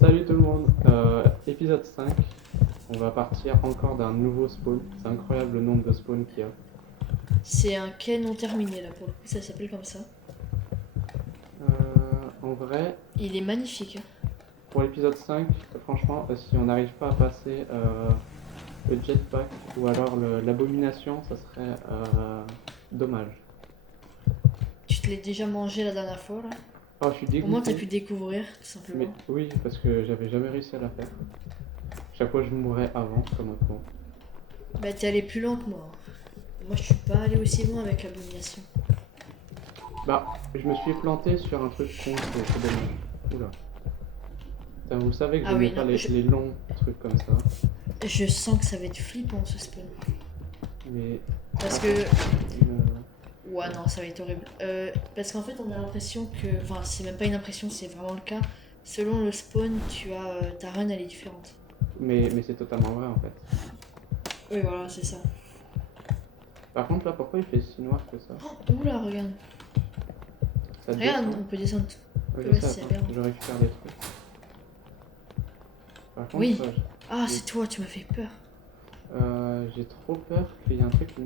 Salut tout le monde, épisode 5, on va partir encore d'un nouveau spawn, c'est incroyable le nombre de spawns qu'il y a. C'est un quai non terminé là pour le coup, ça s'appelle comme ça. En vrai, Il est magnifique. pour l'épisode 5, franchement, si on n'arrive pas à passer le jetpack ou alors l'abomination, ça serait dommage. Tu te l'as déjà mangé la dernière fois là. Oh, je suis Au moins t'as dégoûté, pu découvrir tout mais simplement. oui, parce que j'avais jamais réussi à la faire. Chaque fois je mourais avant, comme un con. Bah t'es allé plus loin que moi. Moi je suis pas allé aussi loin avec l'abomination. Bah, je me suis planté sur un truc con, c'est dommage. Oula. Putain, vous savez que Ah j'aimais oui, pas non, les longs trucs comme ça. je sens que ça va être flippant ce spawn. Mais. Parce Attends, que. euh, Ouais non, ça va être horrible. Parce qu'en fait on a l'impression que. Enfin c'est même pas une impression, c'est vraiment le cas. Selon le spawn, tu as ta run elle est différente. mais c'est totalement vrai en fait. Oui voilà, c'est ça. Par contre, là, pourquoi il fait si noir que ça? Oula, regarde. Ça Regarde, descend. on peut descendre. Ouais, je Ouais, sais, c'est attends, bien. je récupère des trucs. Par contre, Oui. Ah, c'est toi, tu m'as fait peur. j'ai trop peur qu'il y ait un truc qui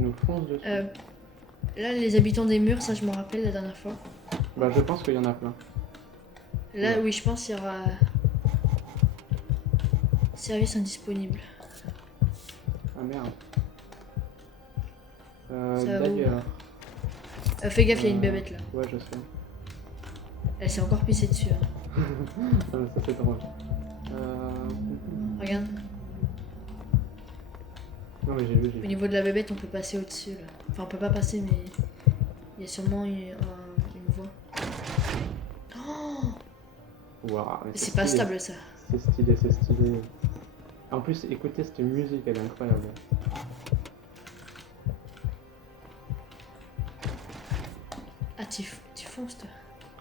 nous fonce dessus. Là, les habitants des murs, ça je me rappelle la dernière fois. Bah, je pense qu'il y en a plein. Là, Ouais. oui, je pense qu'il y aura. Service indisponible. Ah merde. Ça va D'ailleurs. Fais gaffe, il y a une bébête là. Ouais, je sais. Elle s'est encore pissée dessus. Hein. Ah, mais ça fait drôle. Regarde. Non, mais j'ai vu, Au niveau de la bébête, on peut passer au-dessus là. Enfin, on peut pas passer, mais il y a sûrement une voie. Oh, Waouh, mais c'est pas stylé. stable ça. C'est stylé, c'est stylé. En plus, écoutez cette musique, elle est incroyable. Ah, tu fonces toi.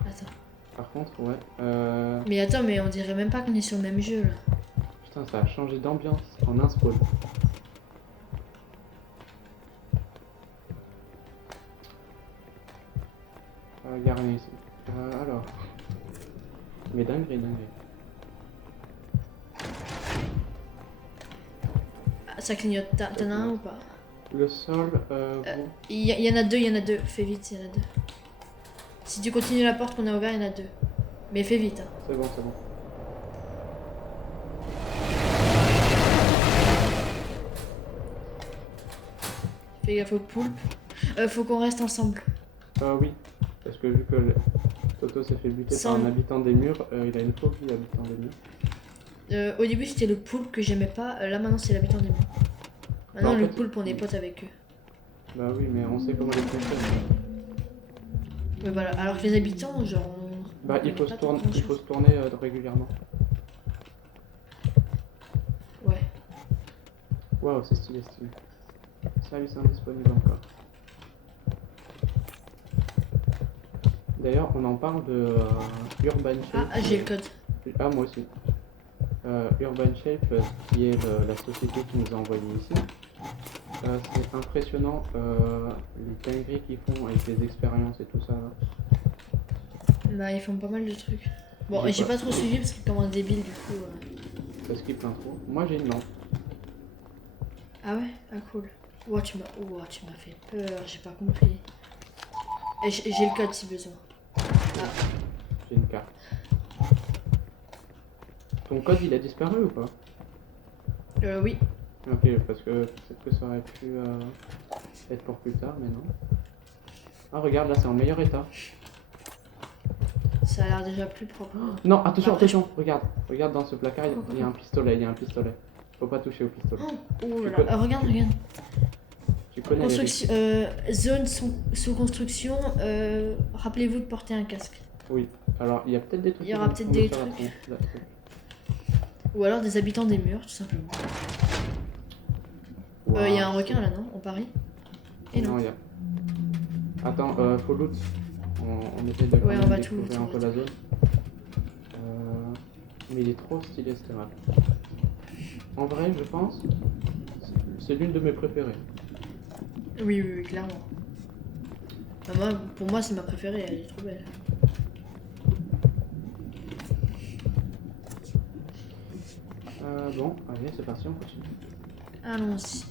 Attends. Par contre, ouais. Mais attends, mais on dirait même pas qu'on est sur le même jeu là. Putain, ça a changé d'ambiance en un spawn. Y a rien ici. Alors. Mais dinguerie, dinguerie. Ah, ça clignote. T'en as un ou pas? Le sol, Il y en a deux, il y en a deux. Fais vite, il y en a deux. Si tu continues la porte qu'on a ouverte, il y en a deux. Mais fais vite. Hein. c'est bon, c'est bon. Fais gaffe aux poulpes. Faut qu'on reste ensemble. Oui, parce que vu que Toto s'est fait buter Sans- par un habitant des murs, il a une phobie, habitant des murs. Au début, c'était le poulpe que j'aimais pas. Là, maintenant, c'est l'habitant des murs. Maintenant, Bah, en le fait, poulpe, on est potes avec eux. Bah oui, mais on sait comment les fonctionnent. Mais voilà. Alors que les habitants, genre. Bah, il faut se tourner régulièrement. Ouais. Waouh, c'est stylé, stylé. Service indisponible encore. D'ailleurs, on en parle de Urban Shape. Ah, j'ai le code. Ah, moi aussi. Urban Shape, qui est la société qui nous a envoyé ici. C'est impressionnant les dingueries qu'ils font avec les expériences et tout ça. Là. Bah, ils font pas mal de trucs. Bon, J'ai j'ai pas- pas trop suivi parce qu'ils commencent débile du coup. Ça skip l'intro. Moi j'ai une lampe. Ah ouais? Ah cool. Tu m'as fait peur, j'ai pas compris. Et j'ai le code si besoin. J'ai une carte. Ton code il a disparu ou pas? Oui. Ok, parce que peut-être que ça aurait pu être pour plus tard, mais non. Ah regarde là c'est en meilleur état. Ça a l'air déjà plus propre. Non, attention, Après, attention, regarde dans ce placard, il y a un pistolet, Faut pas toucher au pistolet. Oh là Tu là, regarde. Tu connais les risques. Zone sous construction, rappelez-vous de porter un casque. Oui, alors il y a peut-être des trucs. Il y aura qui vont peut-être des tomber sur la trucs. tronche, là. Ou alors des habitants des murs, tout simplement. Il y a un requin là, non? On parie? Et non. Non, il y a. Attends, faut loot. On essaie de Ouais, on va tout découvrir un looter, peu la zone. Mais il est trop stylé ce map. En vrai, je pense, c'est l'une de mes préférées. Oui, clairement. Bah, pour moi, c'est ma préférée, elle est trop belle. Bon, allez, c'est parti, on continue. Allons-y.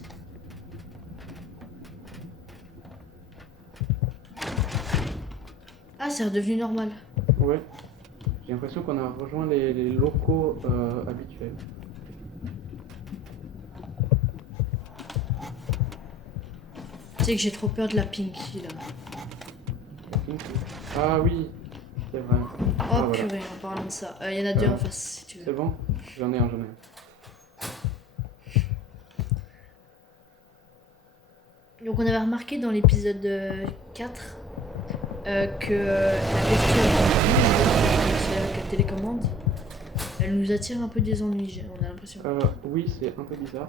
Ah, c'est redevenu normal. Ouais. J'ai l'impression qu'on a rejoint les locaux habituels. Tu sais que j'ai trop peur de la Pinky là. Ah oui, c'est vrai. Oh Ah, voilà. purée, en parlant de ça. Il y en a deux en face si tu C'est veux. bon? J'en ai un. Donc on avait remarqué dans l'épisode 4 que la bestiole avec la télécommande, elle nous attire un peu des ennuis, on a l'impression. Oui, c'est un peu bizarre.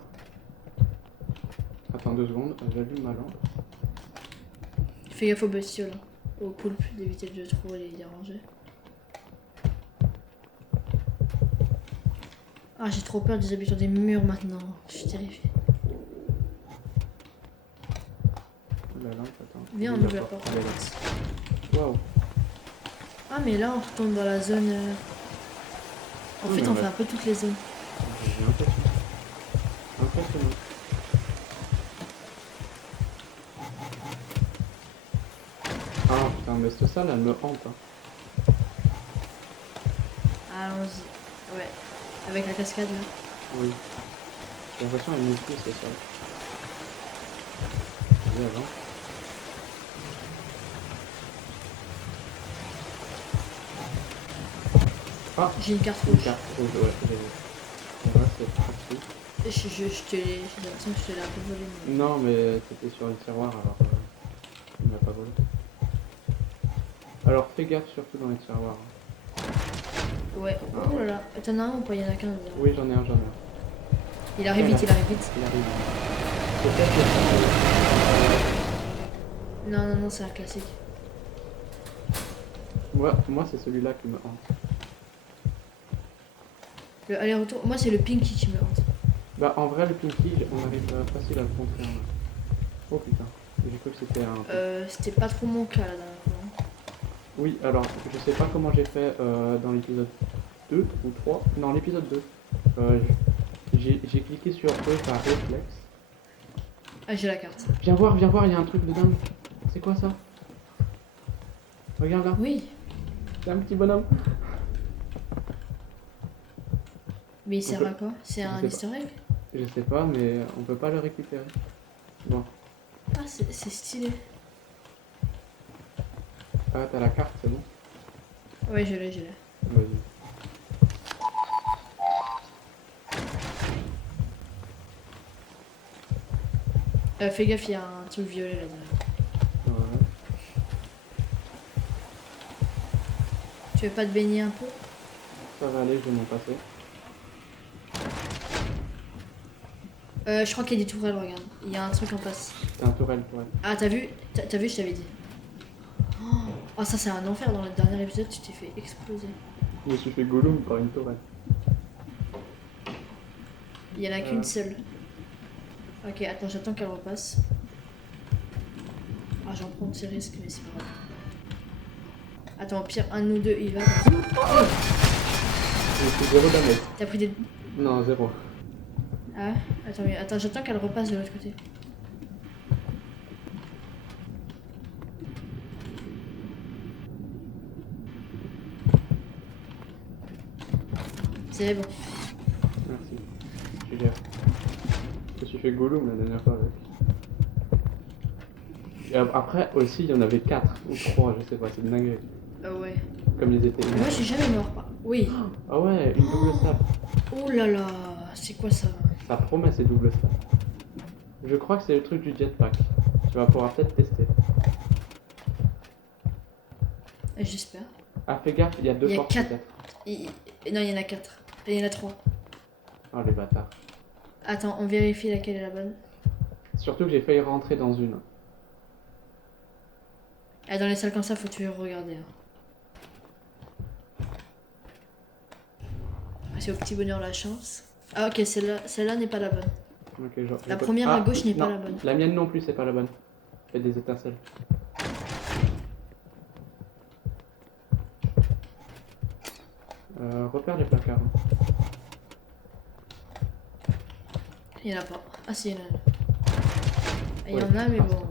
Attends 2 secondes, j'allume ma lampe. Fais gaffe aux bestioles, hein, aux poulpes, d'éviter de trop les déranger. Ah, j'ai trop peur des habitants des murs maintenant, je suis terrifiée. La lampe, attends. Viens, on Oui, ouvre la d'accord, porte. elle est là. Waouh. Ah, mais là on retourne dans la zone. En Non, fait, mais on on fait va- un peu toutes les zones. J'ai l'impression. Impressionnant. Ah putain, mais cette salle, elle me hante. Hein. Allons-y. Ouais. Avec la cascade là. Oui. J'ai l'impression qu'elle nous pousse cette salle. Vas-y, avant. Ah, J'ai une carte une rouge. carte rouge, ouais, j'ai vu. Bon, là, c'est parti. J'ai l'impression que je te l'ai un peu volé. Mais... Non, mais c'était sur le tiroir, alors il m'a pas volé. Alors fais gaffe surtout dans les tiroirs. Ouais. Oh là là. T'en as un ou pas? Il y en a qu'un. Oui, j'en ai un. Il arrive vite, il arrive vite. Il arrive. Peut-être que Non, non, non, c'est un classique. moi c'est celui-là qui me hante. Le aller-retour. Moi, c'est le Pinky qui me hante. Bah en vrai le Pinky, on arrive facile à le contrer. Hein. Oh putain, j'ai cru que c'était un... C'était pas trop mon cas la dernière fois. Oui, alors je sais pas comment j'ai fait dans l'épisode 2 ou 3. Non, l'épisode 2. J'ai cliqué sur E par réflexe. Ah, j'ai la carte. Viens voir, il y a un truc de dingue. C'est quoi ça? Regarde là, Oui. c'est un petit bonhomme. Mais il sert peut- à quoi? C'est un sais pas. easter egg? Je sais pas, mais on peut pas le récupérer. Bon. Ah, c'est stylé. Ah, t'as la carte, c'est bon? Ouais, je l'ai, je l'ai. Vas-y. Fais gaffe, il y a un truc violet là derrière. Ouais. Tu veux pas te baigner un peu? Ça va aller, je vais m'en passer. Je crois qu'il y a des tourelles, regarde. Il y a un truc en face. C'est un tourelle, ouais. Ah, t'as vu? T'as vu, je t'avais dit. Oh, ça, c'est un enfer. Dans le dernier épisode, tu t'es fait exploser. Je me suis fait Gollum par une tourelle. Il y en a qu'une seule. Ok, attends, j'attends qu'elle repasse. Ah, j'en prends de ces risques, mais c'est pas grave. Attends, au pire, un de nous deux, il va. J'ai fait 0 damage. T'as pris des. Non, 0. Ah, attends, j'attends qu'elle repasse de l'autre côté. C'est bon. Merci. Je suis fier. Je me suis fait Gollum la dernière fois avec. Et après aussi, il y en avait 4 ou 3, je sais pas, c'est dingue. Ouais. Comme ils étaient. Moi, j'ai jamais mort. Oui. Ah ouais, une double stab. Oh là là, c'est quoi ça? Ça promet ces doubles stab. Je crois que c'est le truc du jetpack. Tu vas pouvoir peut-être tester. J'espère. Ah, fais gaffe, il y a 2 Il y a portes 4. peut-être. Non, il y en a 4. Il y en a 3. Oh les bâtards. Attends, on vérifie laquelle est la bonne. Surtout que j'ai failli rentrer dans une. Ah, dans les salles comme ça, faut toujours regarder. Hein. Ah, c'est au petit bonheur la chance. Ah, ok, celle-là n'est pas la bonne. Ok, La première à gauche n'est pas non, la bonne. La mienne non plus, c'est pas la bonne. Fait des étincelles. Repère les placards. Il y en a pas. Ah si, il y en a. Il y en a, mais bon.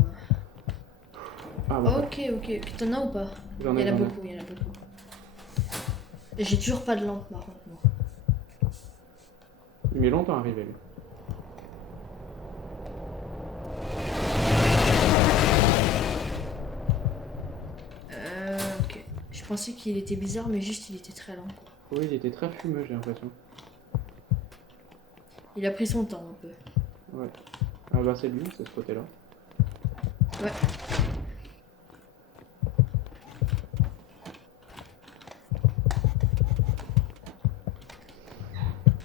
Ah bah, Ok. T'en as ou pas? j'en Il ai, y en a j'en ai. beaucoup, il y en a beaucoup. Et j'ai toujours pas de lampe par contre. Moi. Il met longtemps à arriver lui. Ok. Je pensais qu'il était bizarre, mais juste il était très lent. Oui, il était très fumeux, j'ai l'impression. Il a pris son temps un peu. Ouais. Ah bah c'est lui, c'est ce côté-là. Ouais.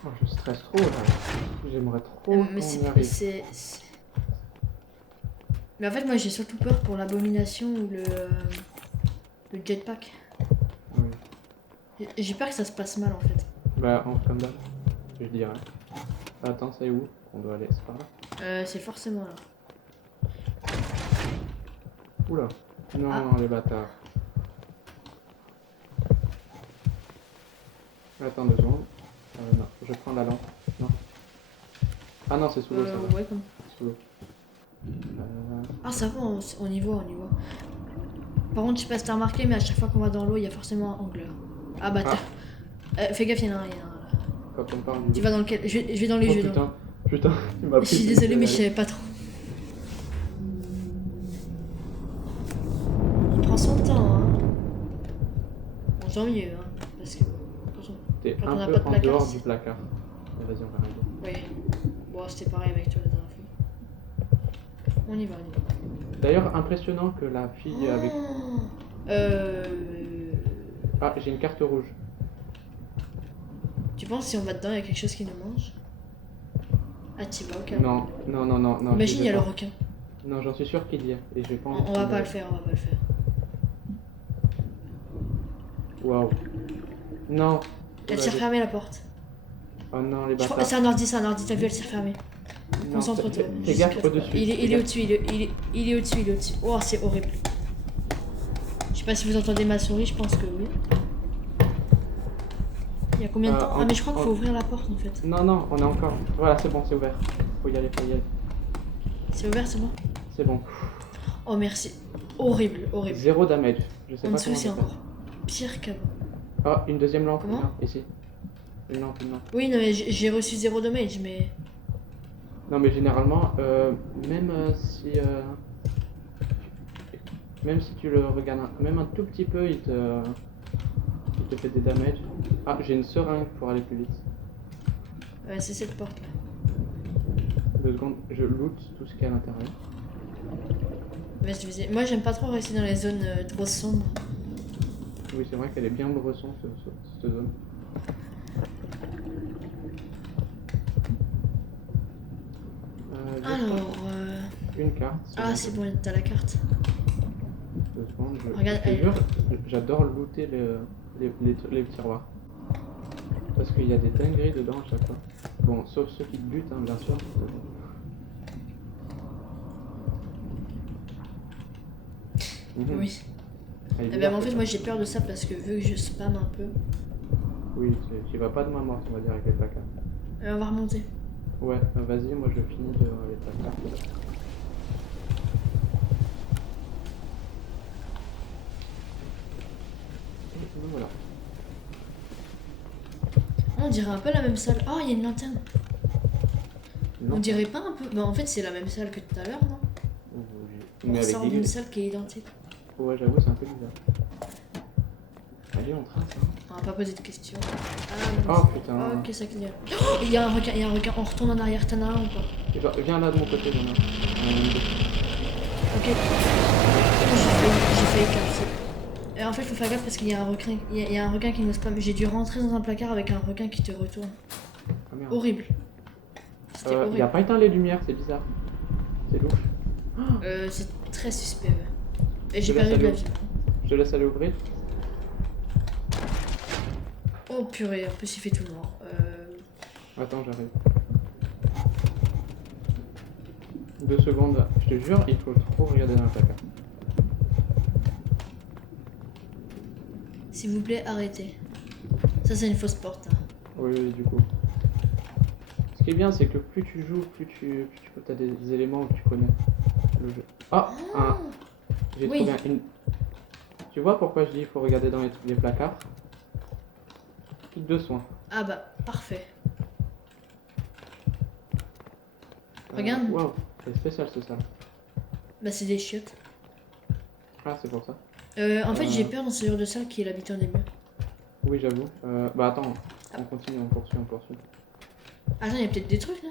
Oh, je stresse trop là. J'aimerais trop Mais qu'on y arrive. Mais en fait, moi j'ai surtout peur pour l'abomination ou le jetpack. Oui. J'ai peur que ça se passe mal en fait. Bah en comme d'hab, je dirais. Attends, c'est où on doit aller? C'est par là? C'est forcément là. Oula. Non, Ah. non, les bâtards. Attends 2 secondes. Non, je prends la lampe. Non. Ah non, c'est sous l'eau, ça va. Ouais, comme. Sous l'eau. Ah, ça va, on y voit, on y voit. Par contre, je sais pas si t'as remarqué, mais à chaque fois qu'on va dans l'eau, il y a forcément un angleur. Ah bah tiens. Fais gaffe, il y en a un, là. Quand on parle du... Tu vas dans lequel? Je vais dans les Oh jeux. putain, il m'a Je pris. suis désolée, mais je savais pas trop. Il prend son temps, hein. Bon, tant mieux, hein. Parce que T'es quand on un n'a peu pas de en placard, dehors c'est- du placard. Vas-y, on va arriver. ouais. Bon, c'était pareil avec toi la dernière fois. On y va. D'ailleurs, impressionnant que la fille avec... Ah, j'ai une carte rouge. Tu penses si on va dedans, il y a quelque chose qui nous mange? Ah, t'y vas, ok. Non. Imagine, il y a le le requin. Non, j'en suis sûr qu'il y a. Et j'ai pas envie On va qu'il pas y le faire, on va pas le faire. Waouh. Non. Elle Oula, s'est refermée la porte. Oh non, les Je crois bâtards. c'est un ordi, t'as vu, elle s'est refermée. Non, Concentre-toi. fais gaffe au-dessus. Il fais est gaffe. au-dessus, il est au-dessus. Oh, c'est horrible. Je sais pas si vous entendez ma souris, je pense que oui. Il y a combien de temps? Ah, mais je crois qu'il faut ouvrir la porte en fait. Non, on est encore. Voilà, c'est bon, c'est ouvert. Faut y aller. C'est ouvert, c'est bon? C'est bon. Oh, merci. Horrible. 0 damage. Je sais En pas dessous, comment c'est on fait. encore pire qu'avant. Oh, une deuxième lampe. Comment? Là, ici. Une lampe. Oui, non, mais j'ai reçu 0 damage, mais. Non, mais généralement, même si tu le regardes même un tout petit peu, il te fait des damages. Ah, j'ai une seringue pour aller plus vite. Ouais, c'est cette porte là. 2 secondes, je loot tout ce qu'il y a à l'intérieur. Mais je disais, moi j'aime pas trop rester dans les zones trop sombres. Oui, c'est vrai qu'elle est bien bresson, cette zone. Alors. Une carte. Ah, c'est bon, t'as la carte. 2 secondes, Regarde, je te jure, j'adore looter les tiroirs. Parce qu'il y a des dingueries dedans à chaque fois. Bon, sauf ceux qui te butent, hein, bien sûr. Mhm. Oui. Elle est Eh ben, bizarre, en fait, cette moi carte. j'ai peur de ça parce que vu que je spam un peu, Oui, tu vas pas de main morte, on va dire, avec les placards. on va remonter. Ouais, vas-y, moi je finis de les placards. Et voilà. On dirait un peu la même salle. Oh, il y a une lanterne. Non. On dirait pas un peu. Bah, en fait, c'est la même salle que tout à l'heure, non? On Mais avec sort des d'une grilles. salle qui est identique. Ouais, j'avoue, c'est un peu bizarre. Allez, on trace, hein. On va pas poser de questions. Oh putain. Oh, ok, ça clignote. Oh, il y a un requin, on retourne en arrière. T'en as un ou pas? Viens là de mon côté, j'en ai un. Ok. J'ai failli casser. Et en fait, faut faire gaffe parce qu'il y a un requin. Il y a un requin qui nous spam. J'ai dû rentrer dans un placard avec un requin qui te retourne. Ah merde. Horrible. C'était Il horrible. a pas éteint les lumières, c'est bizarre. C'est louche. C'est très suspect. Ouais. Et j'ai Je laisse perdu de la aller vie. Je te laisse aller ouvrir. Oh purée, en plus il fait tout noir. Attends, j'arrive. 2 secondes, je te jure, il faut trop regarder dans le placard. S'il vous plaît, arrêtez. Ça, c'est une fausse porte. Hein. Oui, du coup. Ce qui est bien, c'est que plus tu joues, plus as des éléments que tu connais le jeu. Ah, j'ai Oui. trouvé une. Tu vois pourquoi je dis qu'il faut regarder dans les placards? Kit de soins. Ah bah, parfait. Regarde. Waouh, c'est spécial ce salle. Bah, c'est des chiottes. Ah, c'est pour ça. En fait, j'ai peur dans ce genre de salle qui est l'habitant des murs. Oui, j'avoue. Bah attends, on continue, on poursuit. Attends, il y a peut-être des trucs là.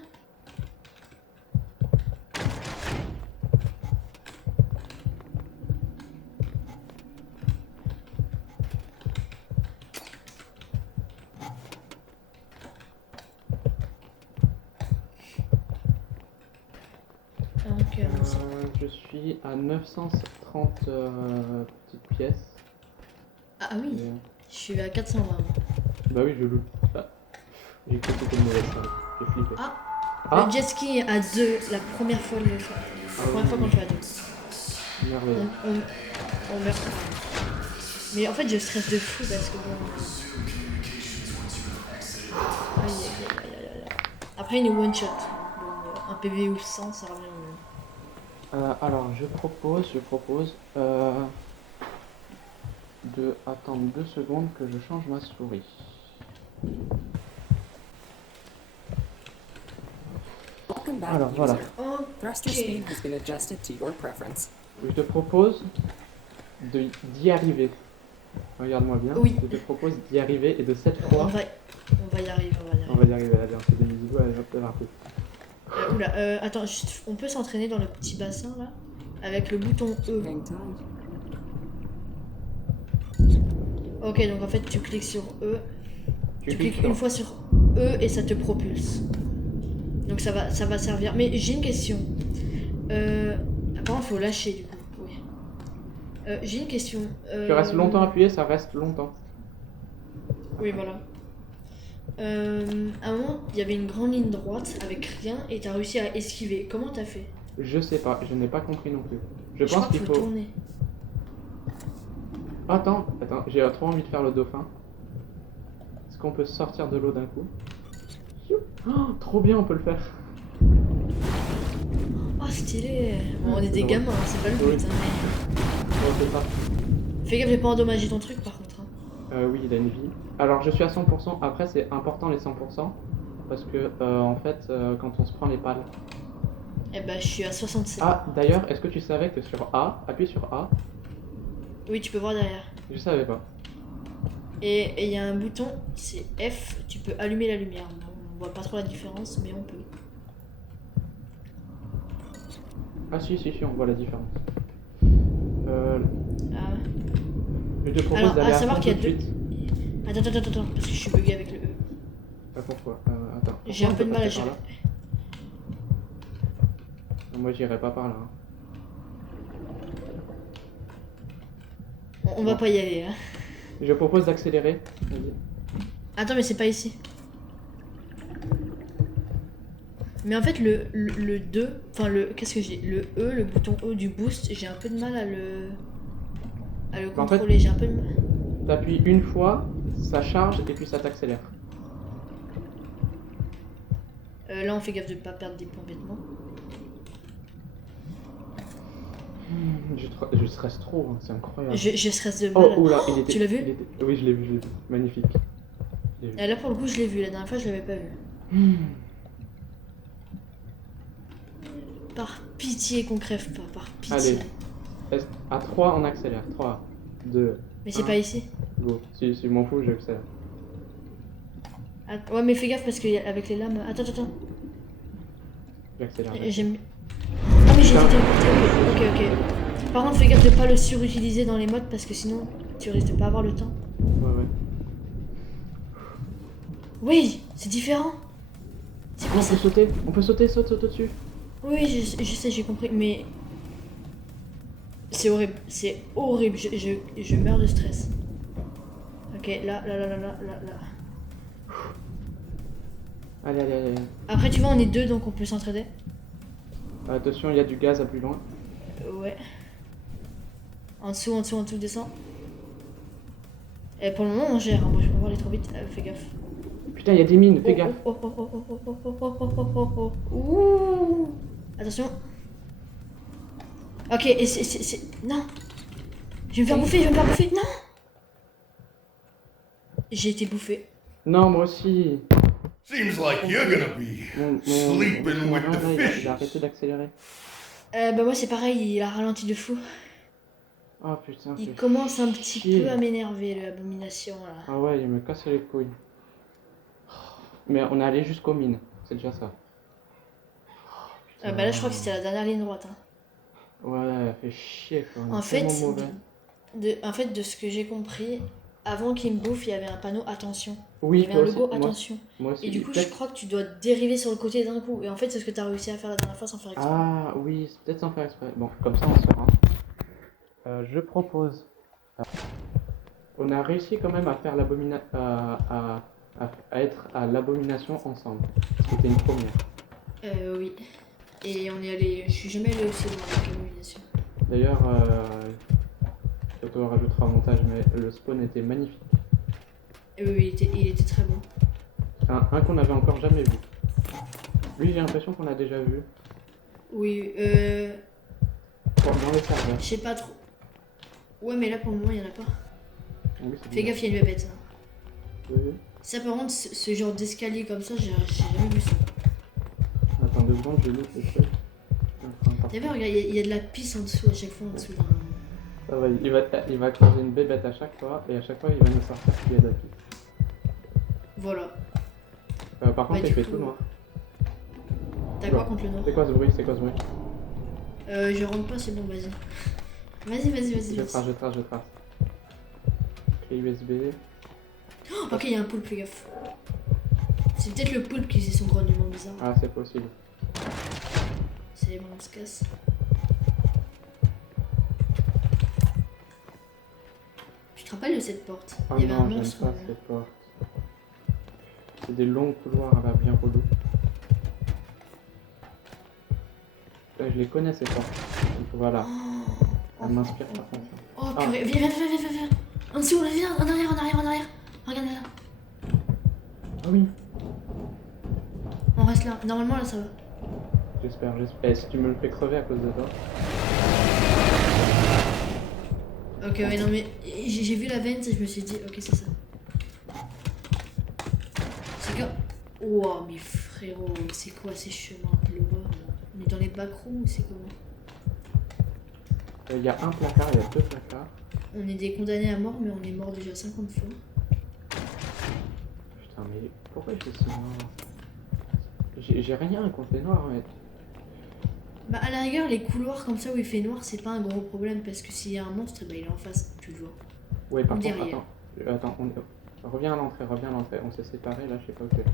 Ok, allons-y. Je suis à 930 petites pièces. Ah oui, Et, je suis à 420. bah oui, je loue. Ah, j'ai cru que c'était une mauvaise salle. J'ai flippé. Le jet ski à 2, la première fois le faire. La première fois qu'on le fait à 2. Merveilleux. On meurt. Mais en fait, je stresse de fou parce que bon. Aïe, aïe, aïe, aïe, aïe. Après, une one shot. Bon, un PV ou 100, ça revient au même. Alors, je propose de attendre 2 secondes que je change ma souris. Welcome back, Alors, voilà. user. Thruster Ok. speed has been adjusted to your preference. Je te propose d'y arriver. Regarde-moi bien. Oui. Je te propose d'y arriver et de cette On fois, va y arriver, on va y on arriver. va y arriver. Allez, on fait des bisous, allez, hop, là, rapide. Oula, attends, juste, on peut s'entraîner dans le petit bassin là avec le bouton E. Hang time. Ok, donc en fait, tu cliques sur E. Tu cliques sur- une fois sur E et ça te propulse. Donc ça va servir. Mais j'ai une question. Apparemment, il faut lâcher du coup. Oui. J'ai une question. Tu restes longtemps appuyé, ça reste longtemps. Oui, voilà. À un moment, il y avait une grande ligne droite avec rien et t'as réussi à esquiver. Comment t'as fait? Je sais pas, je n'ai pas compris non plus. Je crois pense qu'il qu'il faut. tourner. Attends, j'ai trop envie de faire le dauphin. Est-ce qu'on peut sortir de l'eau d'un coup? Oh, trop bien, on peut le faire. Oh, stylé. Bon, on est des drôle. gamins, hein, c'est pas le Oui. but. Hein. On fait ça. Fais gaffe de pas endommager ton truc par contre. Hein. Oui, il a une vie. Alors, je suis à 100%. Après, c'est important les 100%. Parce que, en fait, quand on se prend les pales. Eh ben, je suis à 67. Ah, d'ailleurs, est-ce que tu savais que sur A, appuie sur A? Oui, tu peux voir derrière. Je savais pas. Et il y a un bouton, c'est F, tu peux allumer la lumière. Bon, on voit pas trop la différence, mais on peut. Ah, si, on voit la différence. Ah. Je te propose Alors, d'aller à à savoir fond qu'il y tout a de deux. suite. Attends, parce que je suis bugué avec le E. Ah, pourquoi Attends. J'ai un Pourquoi peu on de peut mal à passer par gérer. là Moi, j'irai pas par là. Hein. On va Bon. pas y aller. Hein. Je propose d'accélérer. Vas-y. Attends, mais c'est pas ici. Mais en fait, le 2, enfin qu'est-ce que j'ai? Le E, le bouton E du boost, j'ai un peu de mal à le En fait- contrôler. J'ai un peu de mal. T'appuies une fois, ça charge et puis ça t'accélère. Là, on fait gaffe de pas perdre des points bêtement. Je stresse trop, hein, c'est incroyable. Je stresse de Oh, mal. oula, il était. Tu l'as vu il était- Oui, je l'ai vu. Magnifique. Je l'ai vu. Et là, pour le coup, je l'ai vu. La dernière fois, je l'avais pas vu. Par pitié qu'on crève pas, par pitié. Allez. À 3, on accélère. 3, 2, Mais c'est un. pas ici. go. Si, je m'en fous, j'accélère. Ouais, mais fais gaffe parce qu'avec les lames. Attends. J'accélère. J'aime. Ah, mais j'ai été téléporté. Ok. Par contre, fais gaffe de pas le surutiliser dans les modes parce que sinon, tu risques de pas avoir le temps. Ouais. Oui, c'est différent. C'est Oh, quoi on ça? peut sauter. On peut sauter, saute au-dessus. Oui, je sais, j'ai compris, mais. C'est horrible. C'est horrible. Je meurs de stress. Ok, là. Allez. Après, tu vois, on est deux donc on peut s'entraider. Attention, il y a du gaz à plus loin. Ouais. En dessous, descend. Et pour le moment, on gère. Hein. Moi, je peux pas aller trop vite. Fais gaffe. Putain, il y a des mines, fais Oh, gaffe. oh, oh, oh, oh, oh, oh, oh, oh, oh, oh, oh, oh. Ouh. Attention. Ok, et c'est... Non. Je vais me faire bouffer, je vais me faire bouffer. Non. J'ai été bouffé. Non, moi aussi. Seems like you're gonna be sleeping with the sous-marin, là, il a fishes. arrêté d'accélérer. Bah moi c'est pareil, il a ralenti de fou. Oh putain, Il c'est commence un petit chier. peu à m'énerver, l'abomination là. Ah ouais, il me casse les couilles. Mais on est allé jusqu'aux mines, c'est déjà ça. Bah là je crois que c'était la dernière ligne droite. Hein. Ouais, fait chier quoi. on est En fait, tellement mauvais. de ce que j'ai compris, avant qu'il me bouffe, il y avait un panneau attention. Oui, Il y avait un toi aussi, logo moi, attention. moi aussi. Et du coup, je peut-être- crois que tu dois dériver sur le côté d'un coup. Et en fait, c'est ce que tu as réussi à faire la dernière fois sans faire exprès. Ah oui, c'est peut-être sans faire exprès. Bon, comme ça on saura. Je propose. On a réussi quand même à faire l'abomination. À être à l'abomination ensemble. C'était une première. Oui. Et on est allé. Je suis jamais allé aussi loin avec l'abomination. D'ailleurs, je te rajoutera au montage, mais le spawn était magnifique. Et oui, il était très bon. Un qu'on n'avait encore jamais vu. Lui, j'ai l'impression qu'on a déjà vu. Oui, Dans les serveurs. je sais pas trop. Ouais, mais là pour le moment, il y en a pas. Oui, c'est Fais bien. gaffe, il y a une bébête. Hein. Oui. Ça, par contre, ce genre d'escalier comme ça, j'ai jamais vu ça. Attends 2 secondes, je loupe le truc. T'as vu, regarde, il y a de la pisse en dessous, à chaque fois en dessous. Ça va, il va croiser une bébête à chaque fois, et à chaque fois, il va nous sortir qu'il y a de la piste. Voilà. Par contre, Bah, il du fait coup, tout noir. T'as quoi contre le noir? C'est quoi ce bruit? C'est quoi ce bruit? Je rentre pas, c'est bon, vas-y. Vas-y. Je trace. Clé USB. Oh, ok, il y a un poulpe, fais gaffe. C'est peut-être le poulpe qui faisait son grognement bizarre. Ah, c'est possible. C'est bon, on se casse. Tu te rappelles de cette porte? Oh Il y avait un non, j'aime monstre. pas cette porte. C'est des longs couloirs là, bien relous. Là, je les connais ces portes. Donc voilà, Oh, elle m'inspire pas confiance. oh Ah. purée, viens. En dessous, là, viens, en arrière. Regarde là. Ah oui, On reste là. Normalement, là, ça va. j'espère. Et si tu me le fais crever à cause de toi. Ok, ouais, non, mais j'ai vu la vente et je me suis dit, ok, c'est ça. C'est que. Wow, mais frérot, c'est quoi ces chemins de l'horreur là? On est dans les backrooms ou c'est comment? Il y a un placard, il y a 2 placards. On est des condamnés à mort, mais on est mort déjà 50 fois. Putain, mais pourquoi je suis si noir? J'ai rien contre les noirs, mais. Bah, à la rigueur, les couloirs comme ça où il fait noir, c'est pas un gros problème parce que s'il y a un monstre, bah, il est en face, tu le vois. Ouais, par Ou contre, derrière. attends, reviens à l'entrée. On s'est séparés là, je sais pas où tu es.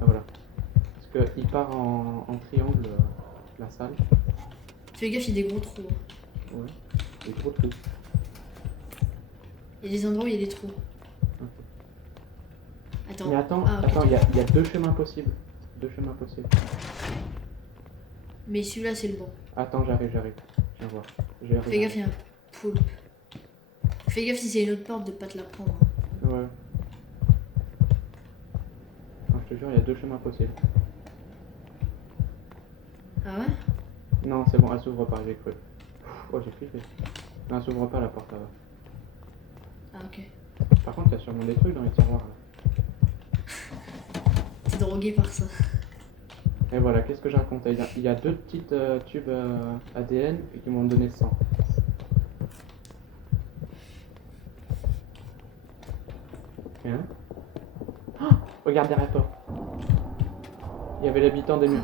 Ah voilà. Parce qu'il part en triangle, la salle. Fais gaffe, il y a des gros trous. Hein. Ouais, des gros trous. Il y a des endroits où il y a des trous. Ok. Attends. Mais attends, Ah, ok. il y a 2 chemins possibles. 2 chemins possibles. Mais celui-là, c'est le bon. Attends, j'arrive. Viens voir. Fais gaffe, il y a un poulpe. Fais gaffe si c'est une autre porte de pas te la prendre. Ouais. Non, je te jure, il y a 2 chemins possibles. Ah ouais? Non, c'est bon, elle s'ouvre pas, j'ai cru. Oh, j'ai flippé. Non, elle s'ouvre pas la porte là-bas. Ah ok. Par contre, il y a sûrement des trucs dans les tiroirs là. T'es drogué par ça. Et voilà, qu'est-ce que j'ai raconté? Il y a 2 petites tubes ADN qui m'ont donné 100. Hein? Oh, regarde derrière toi. Il y avait l'habitant des murs.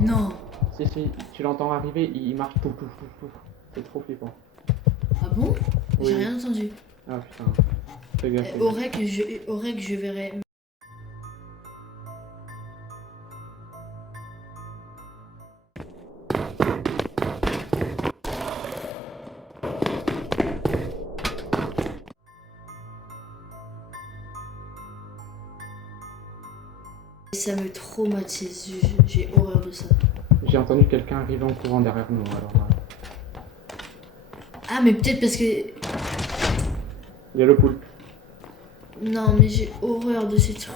Non. Si, tu l'entends arriver, il marche tout. C'est trop flippant. Ah bon? Oui. J'ai rien entendu. Ah putain. Fais gaffe. Aurait que je verrais. Ça me traumatise, j'ai horreur de ça. J'ai entendu quelqu'un arriver en courant derrière nous, alors là. Ah mais peut-être parce que... Il y a le poulpe. Non, mais j'ai horreur de ces trucs.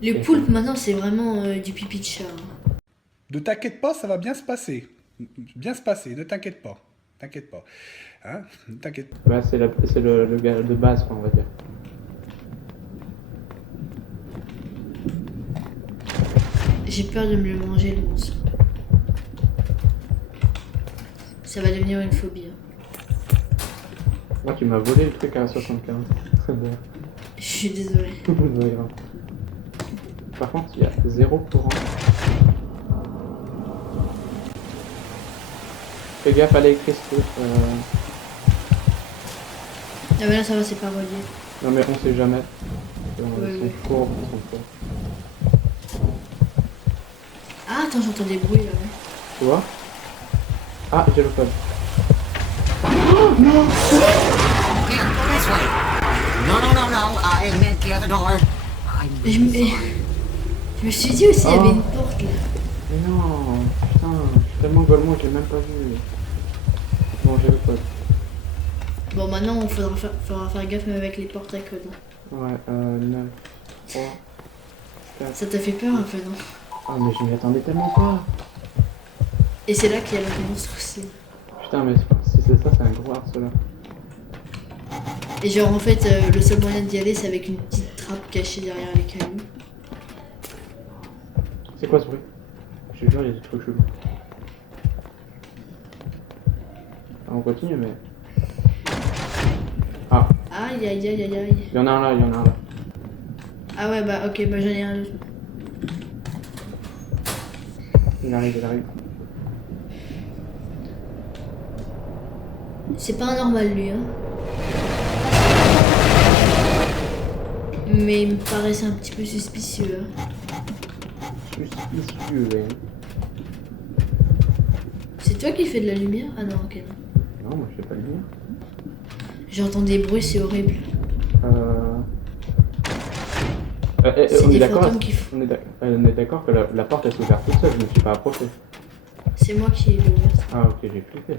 Les Ok. poulpes, maintenant, c'est vraiment du pipi de chat. Hein. Ne t'inquiète pas, ça va bien se passer. Bien se passer, ne t'inquiète pas. T'inquiète pas. Hein? Ne t'inquiète pas. Bah, c'est le gars de base, quoi, on va dire. J'ai peur de me le manger, le monstre. Ça va devenir une phobie. Hein. Moi, tu m'as volé le truc à 75. Très bien. Je suis désolée. C'est pas grave. Par contre, il y a 0 courant. Fais gaffe à l'électricité. Ah mais là ça va, c'est pas relié. Non mais on sait jamais. Ils Ouais, sont ouais. fourbes, ils sont fourbes. Ah attends, j'entends des bruits là. Ouais. Tu vois? Ah, j'ai le code. This way. No. I meant the other door. Et je me suis dit aussi, il y avait Oh. une porte là. Mais non, putain, je suis tellement golemon que j'ai même pas vu. Bon, j'ai le code. Bon maintenant il faudra faire gaffe même avec les portes à code. Ouais, 9, 3, 4. Ça t'a fait peur un peu, non? Ah, mais je m'y attendais tellement pas. Et c'est là qu'il y a le monstre aussi. Putain, mais si c'est ça, c'est un gros harceleur. Et genre en fait le seul moyen d'y aller c'est avec une petite trappe cachée derrière les cailloux. C'est quoi ce bruit? Je te jure, il y a des trucs chelous. Ah, on continue, mais. Ah, Aïe aïe aïe aïe aïe. il y en a un là, il y en a un là. Ah ouais bah ok, bah j'en ai un autre. Il arrive, il arrive. C'est pas un normal lui hein. Mais il me paraissait un petit peu suspicieux. Hein. Suspicieux, hein. C'est toi qui fais de la lumière? Ah non, ok non. Non, moi je fais pas le lire. J'entends des bruits, c'est horrible. C'est On est des d'accord fantômes qui font. on est d'accord que la porte elle s'est ouverte toute seule, je me suis pas approché. C'est moi qui l'ai ouverte. Ah ok, j'ai flippé.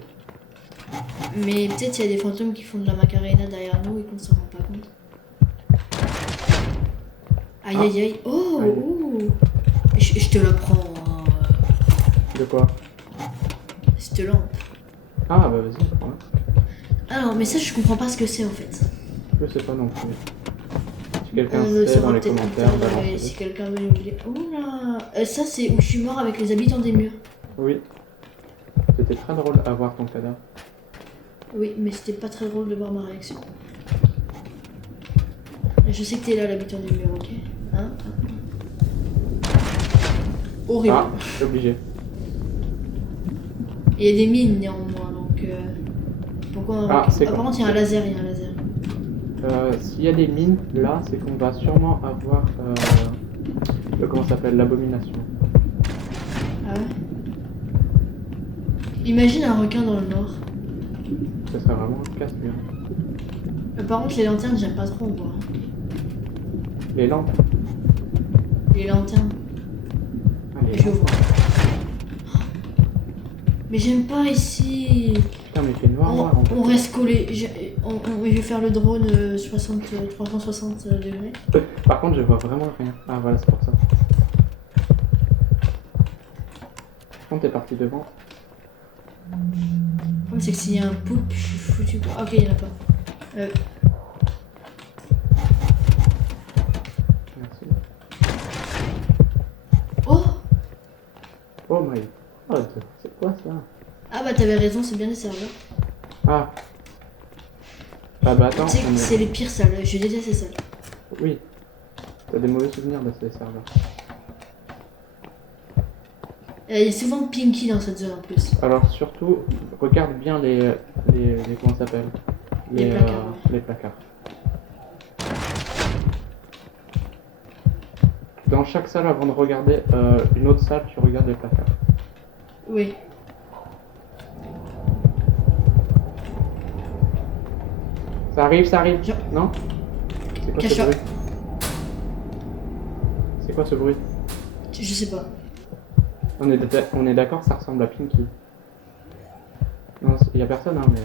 Mais peut-être il y a des fantômes qui font de la macarena derrière nous et qu'on s'en rend pas compte. Aïe Ah. aïe aïe. Oh, Aïe. oh. Je te la prends. Hein. De quoi? Cette lampe. Ah bah vas-y, prends-la. Alors, mais ça, je comprends pas ce que c'est en fait. Je sais pas non plus. Si quelqu'un On le sait dans saura les peut-être plus commentaires, tard, mais balancez-le. si quelqu'un veut nous dire. Oh là ça, c'est où je suis mort avec les habitants des murs. Oui. C'était très drôle à voir ton cadavre. Oui, mais c'était pas très drôle de voir ma réaction. Je sais que t'es là, l'habitant du mur, ok? Hein? Horrible. Ah, je suis obligé. Il y a des mines néanmoins, donc pourquoi on Ah, c'est par quoi? contre, il y a un laser, il y a un laser. S'il y a des mines là, c'est qu'on va sûrement avoir comment ça s'appelle, l'abomination. Ah ouais? Imagine un requin dans le nord. Ça serait vraiment un casse-mur. Par contre, les lanternes, j'aime pas trop voir. Les lampes. Les lanternes, Ah, les je lampes. vois. Mais j'aime pas ici. Putain, mais il fait noir, noir en fait. On reste collé. Je vais faire le drone 360 degrés. Par contre, je vois vraiment rien. Ah voilà, c'est pour ça. Par contre, t'es parti devant. Le problème, c'est que s'il y a un poulpe, je suis foutu. Ah, ok, il y en a pas. Merci. Oh! Oh my god, c'est quoi ça? Ah bah t'avais raison, c'est bien les serveurs. Ah. Ah bah attends, Tu sais que on est- c'est les pires salles, je déteste ces salles. Oui. T'as des mauvais souvenirs de ces serveurs. Il y a souvent Pinky dans cette zone en plus. Alors surtout, regarde bien les comment ça s'appelle? Les placards. Les placards. Dans chaque salle, avant de regarder une autre salle, tu regardes les placards. Oui. Ça arrive, ça arrive. Tiens. Non? C'est quoi ce Cache-toi. bruit? C'est quoi ce bruit? Je sais pas. On est d'accord, ça ressemble à Pinky. Non, il y a personne, hein, mais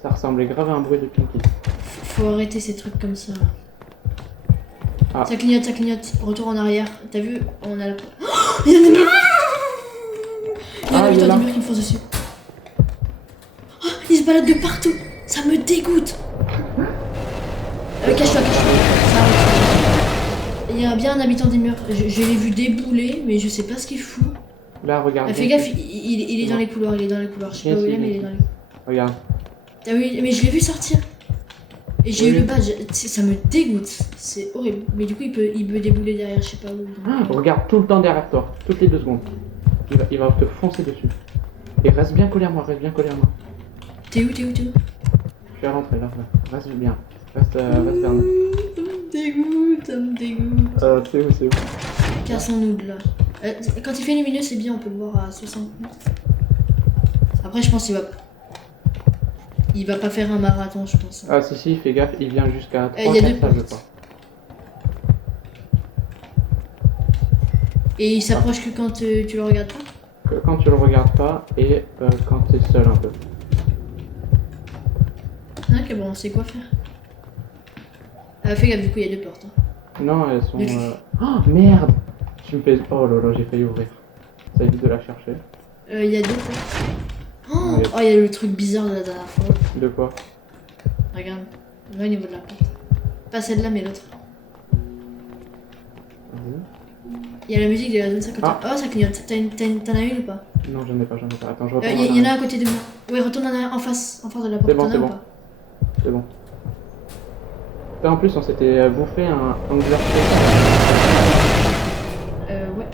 ça ressemblait grave à un bruit de Pinky. Faut arrêter ces trucs comme ça. Ah. Ça clignote, retour en arrière. T'as vu? On a la... Oh, il y a des murs. Il y a un Ah, il est habitant là. des murs qui me fonce dessus. Oh, il se balade de partout. Ça me dégoûte. Cache-toi. Ça arrête. Il y a bien un habitant des murs. Je l'ai vu débouler, mais je sais pas ce qu'il fout. Là, regarde. Fais gaffe, il est dans les couloirs. Je sais pas où il est, mais il est dans les couloirs. Regarde. Ah oui, mais je l'ai vu sortir. Et j'ai Oui. eu le badge. Ça me dégoûte. C'est horrible. Mais du coup, il peut débouler derrière, je sais pas où. donc, Regarde tout le temps derrière toi, toutes les 2 secondes. Il va te foncer dessus. Et reste bien collé à moi, T'es où? Je suis à l'entrée là, reste bien. Reste vers nous. Ça me dégoûte. C'est où Cassons-nous de là. Quand il fait lumineux, c'est bien, on peut le voir à 60 mètres. Après, je pense qu'il va pas faire un marathon, je pense. Ah si, fais gaffe, il vient jusqu'à 3 il y a 2 4 je portes. crois. Et il s'approche que quand tu le regardes pas. Quand tu le regardes pas et quand t'es seul un peu. Ok, bon, on sait quoi faire. Fais gaffe, du coup, il y a 2 portes. Hein. Non, elles sont... Mais- Oh merde. Tu me fais... Oh là là, j'ai failli ouvrir. Ça évite de la chercher. Il y a 2 portes. Oh, Ouais. oh, il y a le truc bizarre de la dernière fois. De quoi? Regarde, là au niveau de la porte. Pas celle-là, mais l'autre. Il y a la musique de la zone 51. Ah. Oh, ça clignote. T'en as une ou pas? Non, j'en ai pas. Attends, je retourne. Il y en a à côté de moi. Ouais, retourne en face de la porte. C'est bon, T'en as c'est ou bon. pas? C'est bon. Là, en plus, on s'était bouffé un angler Ouais.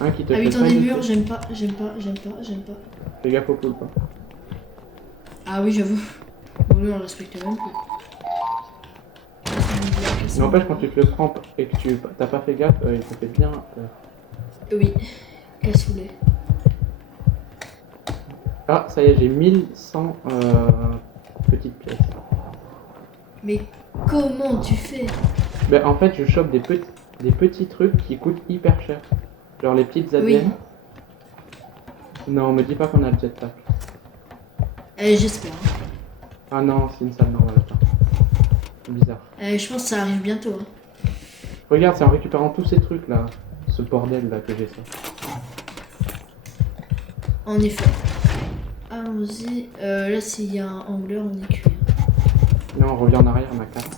un qui te fait Habitant pas des hésiter. murs, j'aime pas. Fais gaffe au poulpe. Ah oui, j'avoue. Bon, lui, on le respecte même plus. N'empêche, quand tu te le prends et que tu t'as pas fait gaffe, il te fait bien peur. Oui. Cassoulet. Ah, ça y est, j'ai 1100 petites pièces. Mais comment tu fais? Ben, en fait, je chope des petits trucs qui coûtent hyper cher. Genre les petites ADN. Non, me dis pas qu'on a le jetpack. J'espère. Ah non, c'est une salle normale. Attends. C'est bizarre. Je pense que ça arrive bientôt. Hein. Regarde, c'est en récupérant tous ces trucs là, ce bordel là que j'ai ça. En effet. Allons-y. Là, s'il y a un angler, on est cuit. Là, on revient en arrière, ma carte.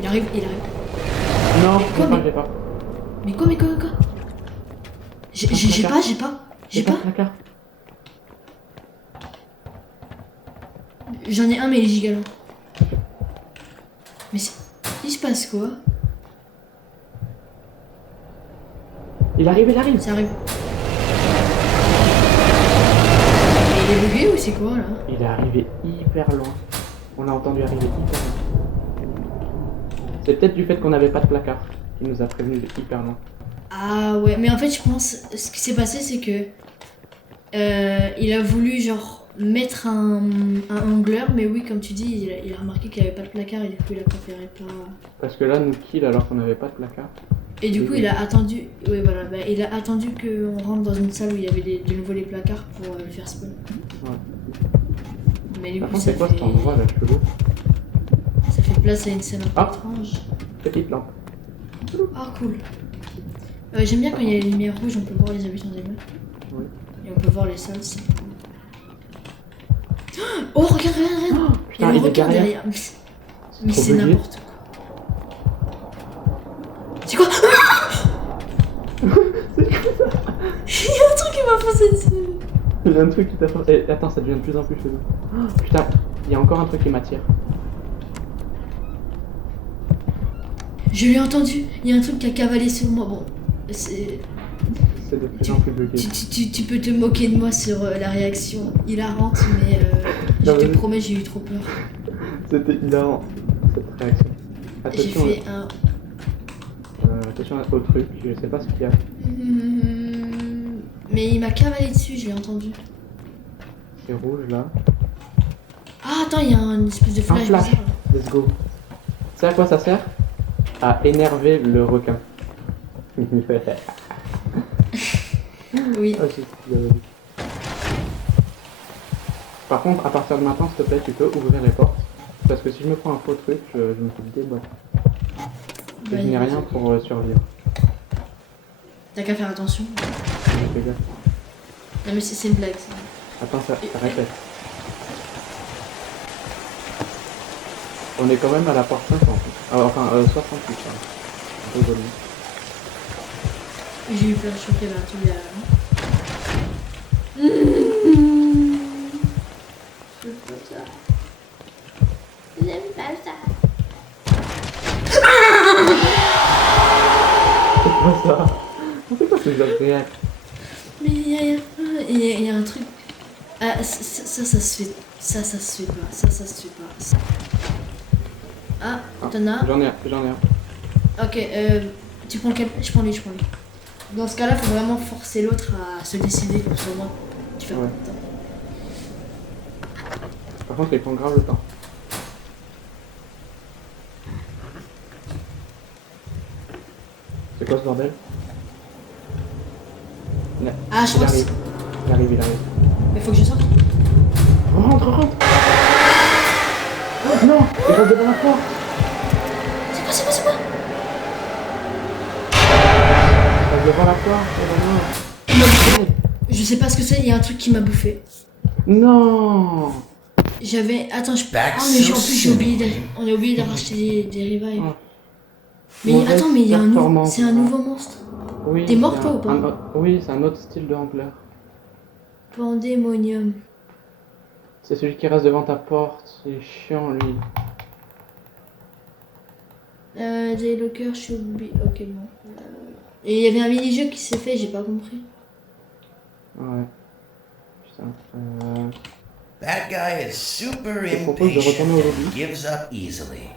Il arrive. Non, Quoi, je l'ai pas. Mais quoi? J'ai pas. la carte. J'en ai un, mais il est gigalent. Mais il se passe quoi? Il arrive. Ça arrive. Mais il est bugué ou c'est quoi là? Il est arrivé hyper loin. On a entendu arriver hyper loin. C'est peut-être du fait qu'on n'avait pas de placard qui nous a prévenu de hyper loin. Ah ouais, mais en fait je pense ce qui s'est passé c'est que il a voulu genre mettre un angler, mais oui comme tu dis il a remarqué qu'il n'y avait pas de placard et du coup il a préféré pas. Parce que là, nous kill alors qu'on n'avait pas de placard. Et du coup Oui. il a attendu, ouais voilà, bah, il a attendu qu'on rentre dans une salle où il y avait de nouveau les placards pour le faire spawn. Ouais. Mais du Par coup contre, ça c'est quoi fait, cet endroit là, chelou? ça fait place à une scène un peu Ah. étrange. Petite lampe. Ah cool. J'aime bien quand il y a les lumières rouges, on peut voir les habitants des murs. Oui. Et on peut voir les salles, c'est cool. Oh regarde. Putain, il y a il le est requin derrière. derrière. Mais trop c'est bugué. n'importe quoi. C'est quoi? Il y a un truc qui m'a foncé dessus. Il y a un truc qui t'a fait... attends, ça devient de plus en plus chelou. Putain, il y a encore un truc qui m'attire. Je l'ai entendu, il y a un truc qui a cavalé sur moi. Bon, c'est... C'est de plus en plus bugué. Tu peux te moquer de moi sur la réaction hilarante, mais je Non, te mais- promets, j'ai eu trop peur. C'était hilarant, cette réaction. J'ai Attention, fait un... attention au truc, je sais pas ce qu'il y a. Mais il m'a cavalé dessus, je l'ai entendu. C'est rouge là. Ah attends, il y a une espèce de Un flash. flash. bizarre. Let's go. Tu sais à quoi ça sert? À énerver le requin. Oui. Ah, Par contre, à partir de maintenant, s'il te plaît, tu peux ouvrir les portes. Parce que si je me prends un faux truc, je me fais déboîter. Et je n'ai rien pour survivre. T'as qu'à faire attention. Fais gaffe. Non mais c'est une blague ça. Attends, ça répète. On est quand même à la porte 50. Enfin, 68. Hein. Un peu joli. J'ai eu peur, je crois qu'il y avait un truc derrière. J'aime pas ça. J'aime pas ça. C'est quoi ça? C'est quoi ces agréables? Mais il y a un truc. Ah, ça se fait. Ça se fait pas. Ça se fait pas. Ah, t'en as. J'en ai un. Ok, tu prends lequel? Je prends lui. Dans ce cas-là, faut vraiment forcer l'autre à se décider, comme ça au moins tu fais un peu de temps. Par contre, il prend grave le temps. C'est quoi ce bordel? Ah, je crois que c'est. Il arrive. Mais faut que je sorte. Rentre! Oh, non! Il reste devant la porte! C'est quoi? Il reste devant la porte, Je sais pas ce que c'est, il y a un truc qui m'a bouffé. Non! J'avais. Attends, je. Back Ah, mais so en plus, j'ai oublié soon. on a oublié de racheter des revives. Ah. Mais Mauvaise attends, mais il y a performance. c'est un nouveau monstre. Oui, T'es mort, c'est toi, ou pas Oui, c'est un autre style de Angler. Pandémonium. C'est celui qui reste devant ta porte. C'est chiant, lui. Des lockers, je suis oublié. Ok, bon. Et il y avait un mini-jeu qui s'est fait, j'ai pas compris. Ouais. Putain. That guy is super Je te propose de retourner au impatient lobby. and gives up easily.